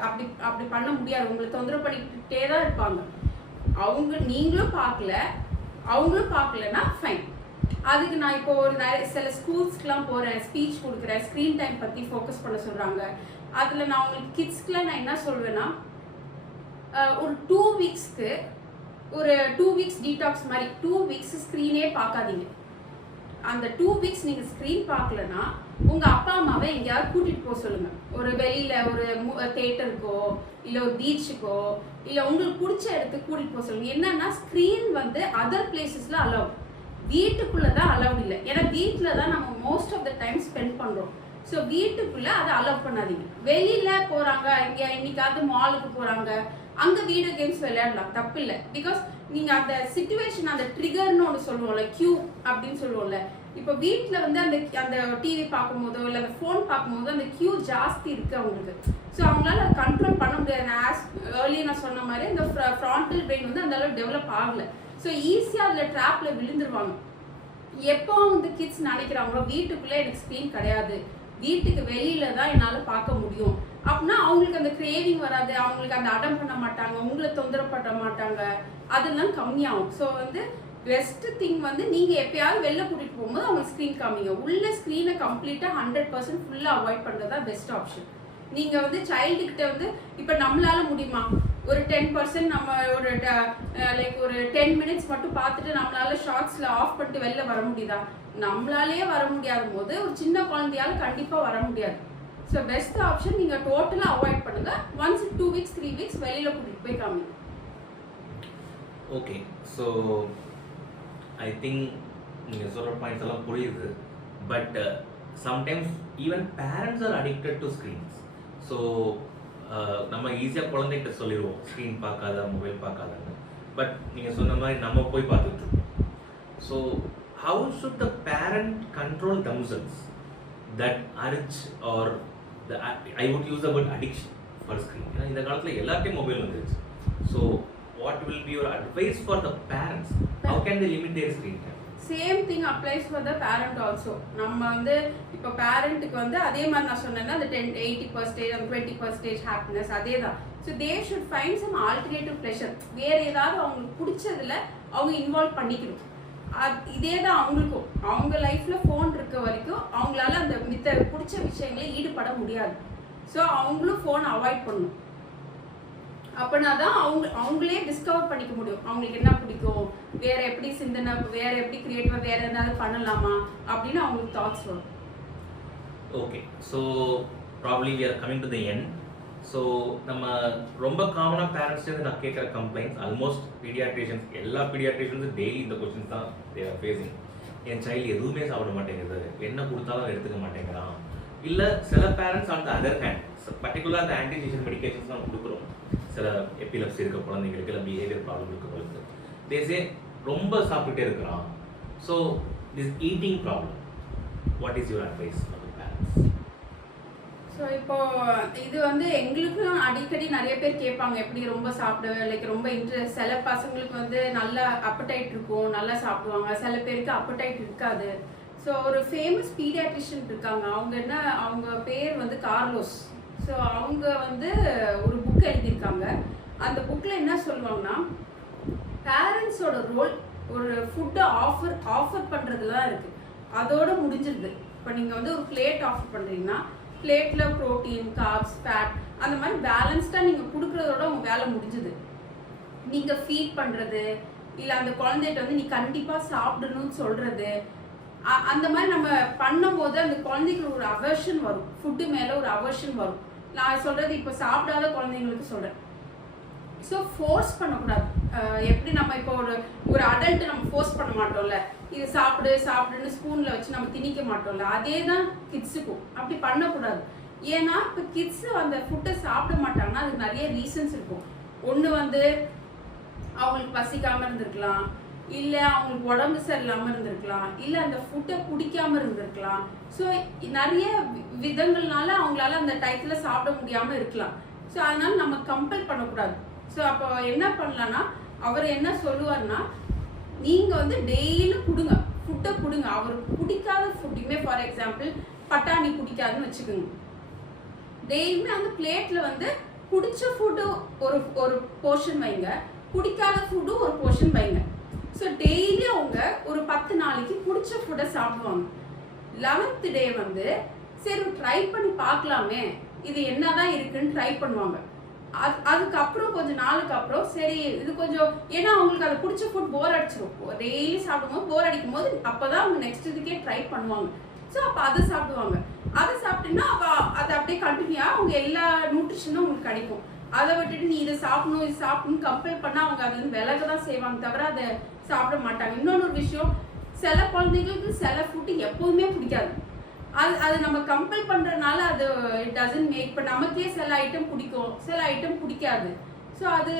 அப்படி அப்படி பண்ண முடியாது. உங்களை தொந்தரவு பண்ணிக்கிட்டே தான் இருப்பாங்க. நீங்களும் பார்க்கல, அவங்களும் பார்க்கலன்னா ஃபைன். அதுக்கு நான் இப்போ ஒரு சில ஸ்கூல்ஸ்க்குலாம் போகிறேன், ஸ்பீச் கொடுக்குறேன், ஸ்க்ரீன் டைம் பற்றி ஃபோக்கஸ் பண்ண சொல்கிறாங்க. அதில் நான் உங்களுக்கு கிட்ஸ்க்குலாம் நான் என்ன சொல்வேன்னா, ஒரு 2 weeksக்கு ஒரு 2 weeks டீடாக்ஸ் மாதிரி 2 weeks ஸ்க்ரீனே பார்க்காதீங்க. அந்த 2 weeks நீங்கள் ஸ்க்ரீன் பார்க்கலன்னா உங்கள் அப்பா அம்மாவை எங்கேயாவது கூட்டிகிட்டு போக சொல்லுங்கள். ஒரு வெளியில் ஒரு தேட்டருக்கோ இல்லை ஒரு பீச்சுக்கோ இல்லை உங்களுக்கு பிடிச்ச இடத்துக்கு கூட்டிகிட்டு போக சொல்லுங்கள். என்னன்னா ஸ்க்ரீன் வந்து அதர் பிளேசஸில் அலௌட், வீட்டுக்குள்ளே தான் அலௌட் இல்லை. ஏன்னா வீட்டில் தான் நம்ம most of the time spend பண்ணுறோம். ஸோ வீட்டுக்குள்ளே அதை அலோவ் பண்ணாதீங்க. வெளியில் போகிறாங்க, இங்கே இன்னைக்காவது மாலுக்கு போகிறாங்க, அங்கே வீடியோ கேம்ஸ் விளையாடலாம், தப்பு இல்லை. பிகாஸ் நீங்கள் அந்த சிச்சுவேஷன், அந்த ட்ரிகர்னு ஒன்று சொல்லுவோம்ல, கியூ அப்படின்னு சொல்லுவோம்ல. இப்போ வீட்டில் வந்து அந்த அந்த டிவி பார்க்கும்போதோ இல்லை அந்த ஃபோன் பார்க்கும்போதோ அந்த கியூ ஜாஸ்தி இருக்குது அவங்களுக்கு. ஸோ அவங்களால அதை கண்ட்ரோல் பண்ண முடியாது. ஆஸ் ஏர்லி நான் சொன்ன மாதிரி இந்த ஃப்ரான்டல் பிரெயின் வந்து அந்த அளவுக்கு டெவலப் ஆகலை. ஸோ ஈஸியாக அதில் ட்ராப்பில் விழுந்துருவாங்க. எப்போ வந்து கிட்ஸ் நினைக்கிறாங்களோ வீட்டுக்குள்ளே எனக்கு ஸ்க்ரீன் கிடையாது, வீட்டுக்கு வெளியில தான் என்னால் பார்க்க முடியும் அப்படின்னா அவங்களுக்கு அந்த கிரேவிங் வராது, அவங்களுக்கு அந்த அடம் பண்ண மாட்டாங்க, உங்களை தொந்தரவு பண்ண மாட்டாங்க, அதெல்லாம் கம்மியாகும். ஸோ வந்து பெஸ்ட் திங் வந்து நீங்கள் எப்பயாவது வெளில கூட்டிகிட்டு போகும்போது அவங்க ஸ்க்ரீன் காமிங்க. உள்ள ஸ்க்ரீனை கம்ப்ளீட்டாக 100% ஃபுல்லாக அவாய்ட் பண்ணுறது தான் பெஸ்ட் ஆப்ஷன். நீங்கள் வந்து சைல்டுக்கிட்ட வந்து இப்போ நம்மளால முடியுமா, ஒரு 10% நம்ம ஒரு லைக் ஒரு 10 minutes மட்டும் பார்த்துட்டு நம்மளால ஷார்ட்ஸில் ஆஃப் பண்ணிட்டு வெளில வர முடியுதா? நம்மளாலே வர முடியாத போது ஒரு சின்ன குழந்தையால கண்டிப்பாக வர முடியாது. ஸோ பெஸ்ட் ஆப்ஷன் நீங்கள் டோட்டலாக அவாய்ட் பண்ணுங்க. ஒன்ஸ் 2 weeks 3 weeks வெளியில் கூட்டிகிட்டு போய் காமிங்க. ஓகே, ஸோ ஐ திங்க் நீங்கள் சொல்கிற பாயிண்ட்ஸ் எல்லாம் புரியுது. But sometimes even parents are addicted to screens. So நம்ம ஈஸியாக குழந்தைகிட்ட சொல்லிடுவோம் ஸ்க்ரீன் பார்க்காத, மொபைல் பார்க்காதன்னு. பட் நீங்கள் சொன்ன மாதிரி நம்ம போய் பார்த்துட்டு இருக்கோம். So how should the parent control themselves that urge or I would use the word addiction for screen. ஏன்னா இந்த காலத்தில் எல்லாத்தையும் மொபைல் வந்துருச்சு. So what will be your advice for the parents? How can they limit their screen time? Same thing applies for the parent also. நம்ம வந்து இப்போ பேரண்ட்டுக்கு வந்து அதே மாதிரி நான் சொன்னேன்னா அந்த 80% and 20% ஹாப்பினஸ் அதே தான். So they should find some alternative pleasure. வேறு ஏதாவது அவங்களுக்கு பிடிச்சதில் அவங்க இன்வால்வ் பண்ணிக்கணும். இதே தான் அவங்களுக்கும். அவங்க லைஃப்பில் ஃபோன் இருக்க வரைக்கும் அவங்களால அந்த மித்த பிடிச்ச விஷயங்களை ஈடுபட முடியாது. ஸோ அவங்களும் ஃபோன் அவாய்ட் பண்ணணும். அப்படின்னா தான் அவங்களே டிஸ்கவர் பண்ணிக்க முடியும் அவங்களுக்கு என்ன பிடிக்கும், வேற எப்படி சிந்தனை, வேற எப்படி கிரியேட்டிவா வேற ஏதாவது பண்ணலாமா அப்படின்னு அவங்களுக்கு தாட்ஸ் வரும். Okay, so probably we are coming to the end. So நம்ம ரொம்ப காமனாக பேரண்ட்ஸ்லேருந்து நான் கேட்குற கம்ப்ளைண்ட்ஸ் ஆல்மோஸ்ட் பீடியாட்ரிஷியன்ஸ், எல்லா பீடியாட்ரிஷியன்ஸும் டெய்லி இந்த கொஸ்டின்ஸ் தான் they are facing. N child எதுவுமே சாப்பிட மாட்டேங்குது, என்ன கொடுத்தாலும் எடுத்துக்க மாட்டேங்கிறான். இல்லை சில parents on the other hand particular அந்த ஆன்டி சீசன் மெடிக்கேஷன்ஸ் தான் கொடுக்குறோம். சில எபிலப்சி இருக்க குழந்தைங்களுக்கு, இல்லை பிஹேவியர் ப்ராப்ளம் இருக்கிறவங்களுக்கு தேசே ரொம்ப சாப்பிட்டுட்டே இருக்கிறான். So this eating problem, what is your advice for the parents? So இப்போ இது வந்து எங்களுக்கும் அடிக்கடி நிறைய பேர் கேட்பாங்க எப்படி ரொம்ப சாப்பிட, லைக் ரொம்ப இன்ட்ரெஸ்ட். சில பசங்களுக்கு வந்து நல்ல அப்படைட் இருக்கும், நல்லா சாப்பிடுவாங்க, சில பேருக்கு அப்படைட் இருக்காது. ஸோ ஒரு ஃபேமஸ் பீடியாட்ரிஷியன் இருக்காங்க, அவங்க பேர் வந்து கார்லோஸ். ஸோ அவங்க வந்து ஒரு புக் எழுதியிருக்காங்க. அந்த புக்கில் என்ன சொல்லுவாங்கன்னா, பேரண்ட்ஸோட ரோல் ஒரு ஃபுட்டை ஆஃபர் பண்ணுறதுல தான் இருக்குது, அதோட முடிஞ்சிருது. இப்போ நீங்கள் வந்து ஒரு பிளேட் ஆஃபர் பண்ணுறீங்கன்னா பிளேட்டில் ப்ரோட்டீன், கார்ப்ஸ், ஃபேட் அந்த மாதிரி பேலன்ஸ்டாக நீங்கள் கொடுக்குறதோட உங்கள் வேலை முடிஞ்சுது. நீங்கள் ஃபீட் பண்ணுறது இல்லை அந்த குழந்தைகிட்ட வந்து நீ கண்டிப்பாக சாப்பிடணும்னு சொல்கிறது, அந்த மாதிரி நம்ம பண்ணும்போது அந்த குழந்தைக்கு ஒரு அவர்ஷன் வரும், ஃபுட்டு மேலே ஒரு அவர்ஷன் வரும். நான் சொல்கிறது இப்போ சாப்பிடாத குழந்தைங்களுக்கு சொல்கிறேன். ஸோ ஃபோர்ஸ் பண்ணக்கூடாது. எப்படி நம்ம இப்போ ஒரு அடல்ட்டு நம்ம ஃபோர்ஸ் பண்ண மாட்டோம்ல, இது சாப்பிடுன்னு ஸ்பூனில் வச்சு நம்ம திணிக்க மாட்டோம்ல, அதே தான் கிட்ஸுக்கும். அப்படி பண்ணக்கூடாது. ஏன்னா இப்போ கிட்ஸு அந்த ஃபுட்டை சாப்பிட மாட்டாங்கன்னா அதுக்கு நிறைய ரீசன்ஸ் இருக்கும். ஒன்று வந்து அவங்களுக்கு பசிக்காமல் இருந்திருக்கலாம், இல்லை அவங்களுக்கு உடம்பு சரியில்லாமல் இருந்திருக்கலாம், இல்லை அந்த ஃபுட்டை பிடிக்காமல் இருந்திருக்கலாம். ஸோ நிறைய விதங்கள்னால அவங்களால அந்த டயத்தில் சாப்பிட முடியாமல் இருக்கலாம். ஸோ அதனால் நம்ம கம்பல் பண்ணக்கூடாது. ஸோ அப்போ என்ன பண்ணலான்னா, அவர் என்ன சொல்லுவார்னா, நீங்கள் வந்து டெய்லியும் கொடுங்க, ஃபுட்டை கொடுங்க. அவருக்கு பிடிக்காத ஃபுட்டுமே, ஃபார் எக்ஸாம்பிள் பட்டாணி பிடிக்காதுன்னு வச்சுக்கோங்க, டெய்லியுமே அந்த பிளேட்டில் வந்து பிடிச்ச ஃபுட்டு ஒரு போர்ஷன் வைங்க, பிடிக்காத ஃபுட்டு ஒரு போர்ஷன் வைங்க. ஸோ டெய்லி அவங்க ஒரு 10 நாளைக்கு பிடிச்ச ஃபுட்டை சாப்பிடுவாங்க. 11th டே வந்து சரி ட்ரை பண்ணி பார்க்கலாமே, இது என்னதான் இருக்குன்னு ட்ரை பண்ணுவாங்க. அதுக்கப்புறம் கொஞ்சம் நாளுக்கு அப்புறம் சரி இது கொஞ்சம், ஏன்னா அவங்களுக்கு அதை பிடிச்ச ஃபுட் போர் அடிச்சிடும். டெய்லி சாப்பிடும்போது போர் அடிக்கும் போது அப்போதான் அவங்க நெக்ஸ்ட் இதுக்கே ட்ரை பண்ணுவாங்க. ஸோ அப்போ அதை சாப்பிடுவாங்க. அதை சாப்பிட்டீங்கன்னா அதை அப்படியே கண்டினியூவாக அவங்க எல்லா நியூட்ரிஷனும் உங்களுக்கு கிடைக்கும். அதை விட்டுட்டு நீ இதை சாப்பிடணும் இது சாப்பிடணும் கம்பேர் பண்ணால் அவங்க அது வந்து விலக தான் செய்வாங்க தவிர அதை சாப்பிட மாட்டாங்க. இன்னொன்று விஷயம், சில குழந்தைங்களுக்கு சில ஃபுட்டு எப்போதுமே பிடிக்காது. அது நம்ம கம்பல் பண்ணுறதுனால அது இட் டசன்ட் மேக். இப்போ நமக்கே சில ஐட்டம் பிடிக்கும், சில ஐட்டம் பிடிக்காது. ஸோ அது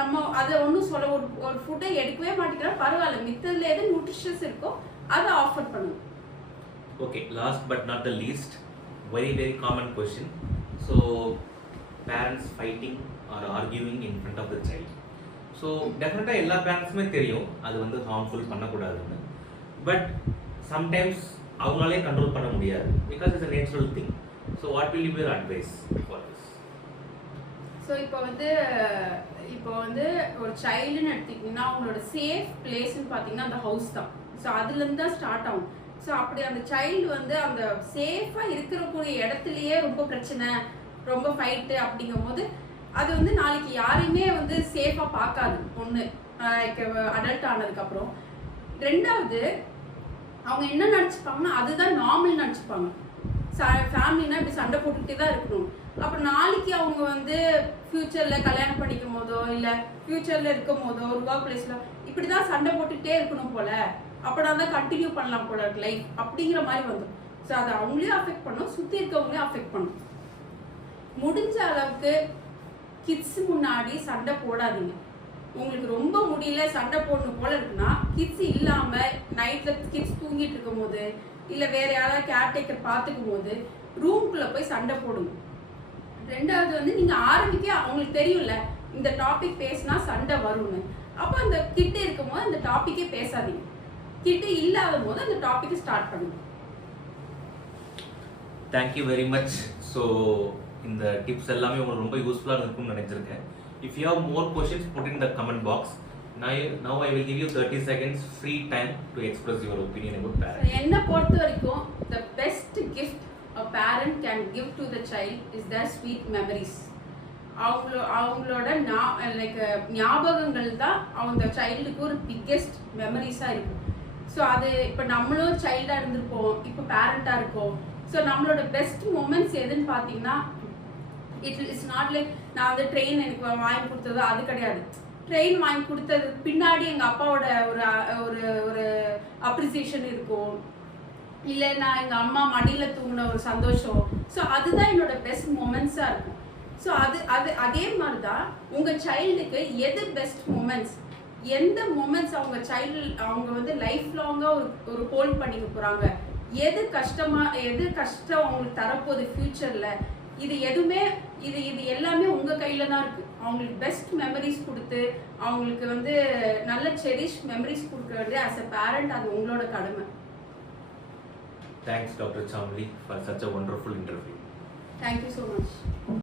நம்ம அதை ஒன்றும் சொல்ல, ஒரு ஃபுட்டை எடுக்கவே மாட்டேங்கிறோம் பரவாயில்ல, மித்ததில் எது நியூட்ரிஷியஸ் இருக்கோ அதை ஆஃபர் பண்ணுங்க. Okay, last but not the least, very common question. So parents fighting or arguing in front of the child. So definitely எல்லா பேரண்ட்ஸுமே தெரியும் அது வந்து ஹார்ம்ஃபுல் பண்ணக்கூடாதுன்னு. பட் சம்டைம்ஸ் அவங்களாலே கண்ட்ரோல் பண்ண முடியாது, because it's a natural thing. So what will be your advice for this? So இப்போ வந்து ஒரு சைல்டுன்னு எடுத்துக்கிட்டிங்கன்னா அவங்களோட சேஃப் பிளேஸ்ன்னு பார்த்தீங்கன்னா அந்த ஹவுஸ் தான். ஸோ அதுலேருந்து தான் ஸ்டார்ட் ஆகும். ஸோ அப்படி அந்த சைல்டு வந்து அந்த சேஃபாக இருக்கிறக்கூடிய இடத்துலையே ரொம்ப பிரச்சனை, ரொம்ப ஃபைட்டு அப்படிங்கும் போது அது வந்து நாளைக்கு யாரையுமே வந்து சேஃபாக பார்க்காது. ஒன்று அடல்ட் ஆனதுக்கப்புறம். ரெண்டாவது அவங்க என்ன நினச்சிப்பாங்கன்னா அதுதான் நார்மல் நினச்சிப்பாங்க. ஃபேமிலினா இப்படி சண்டை போட்டுக்கிட்டே தான் இருக்கணும். அப்புறம் நாளைக்கு அவங்க வந்து ஃப்யூச்சரில் கல்யாணம் பண்ணிக்கும் போதோ இல்லை ஃப்யூச்சரில் இருக்கும் போதோ ஒரு ஒர்க் பிளேஸில் இப்படி தான் சண்டை போட்டுக்கிட்டே இருக்கணும் போல், அப்படின்னா தான் கண்டினியூ பண்ணலாம் போல இருக்கு லைஃப் அப்படிங்கிற மாதிரி வந்துடும். ஸோ அதை அவங்களையும் அஃபெக்ட் பண்ணும், சுற்றி இருக்கவங்களையும் அஃபெக்ட் பண்ணும். முடிஞ்ச அளவுக்கு கிட்ஸ் முன்னாடி சண்டை போடாதீங்க. உங்களுக்கு ரொம்ப முடியல சண்டை போடணும் போல இருக்குன்னா கிட்ஸ் இல்லாமல் நைட்டில் கிட்ஸ் தூங்கிட்டு இருக்கும் போது இல்லை வேற யாராவது கேர்டேக்கர் பார்த்துக்கும் போது ரூம்குள்ளே போய் சண்டை போடுங்க. ரெண்டாவது வந்து நீங்கள் ஆரம்பிக்க அவங்களுக்கு தெரியும்ல இந்த டாபிக் பேசினா சண்டை வரும்னு, அப்போ அந்த கிட்ட இருக்கும் போது அந்த டாப்பிக்கே பேசாதீங்க. கிட்ட இல்லாத போது அந்த டாபிக்கை ஸ்டார்ட் பண்ணுங்க. Thank you very much. ஸோ இந்த டிப்ஸ் எல்லாமே உங்களுக்கு ரொம்ப யூஸ்ஃபுல்லாக இருக்கும்னு நினைச்சிருக்கேன். If you have more questions, put in the comment box. Now I will give you 30 seconds free time to express your opinion about parents. என்னை பொறுத்த வரைக்கும் the best gift a parent can give to the child is their sweet memories. அவங்களோட ஞாபகங்கள் தான் அவங்க சைல்டுக்கு ஒரு biggest மெமரிஸாக இருக்கும். So அது இப்போ நம்மளும் சைல்டாக இருந்திருப்போம், இப்போ பேரண்டாக இருக்கோம். ஸோ நம்மளோட பெஸ்ட் மூமெண்ட்ஸ் எதுன்னு பார்த்தீங்கன்னா இட்ஸ் நாட் லைக் நான் வந்து ட்ரெயின் எனக்கு வாங்கி கொடுத்தது அது கிடையாது. ட்ரெயின் வாங்கி கொடுத்தது பின்னாடி எங்கள் அப்பாவோட ஒரு ஒரு அப்ரிசியேஷன் இருக்கும், இல்லை நான் எங்கள் அம்மா மடியில் தூங்கின ஒரு சந்தோஷம். ஸோ அதுதான் என்னோட பெஸ்ட் மூமெண்ட்ஸாக இருக்கும். ஸோ அதே மாதிரி தான் உங்கள் சைல்டுக்கு எது பெஸ்ட் மூமெண்ட்ஸ், எந்த மூமெண்ட்ஸ் அவங்க வந்து லைஃப் லாங்காக ஒரு ஹோல்ட் பண்ணிக்க போகிறாங்க, எது கஷ்டம் அவங்களுக்கு தரப்போகுது ஃப்யூச்சரில், இது எதுவுமே இது எல்லாமே உங்கள் கையில் தான் இருக்குது. அவங்களுக்கு பெஸ்ட் மெமரிஸ் கொடுத்து அவங்களுக்கு வந்து நல்ல செரிஷ் மெமரிஸ் கொடுக்க வேண்டிய ஆஸ் அ பேரண்ட் அது உங்களோட கடமை. Thanks Dr. Chamli for such a wonderful interview. Thank you so much.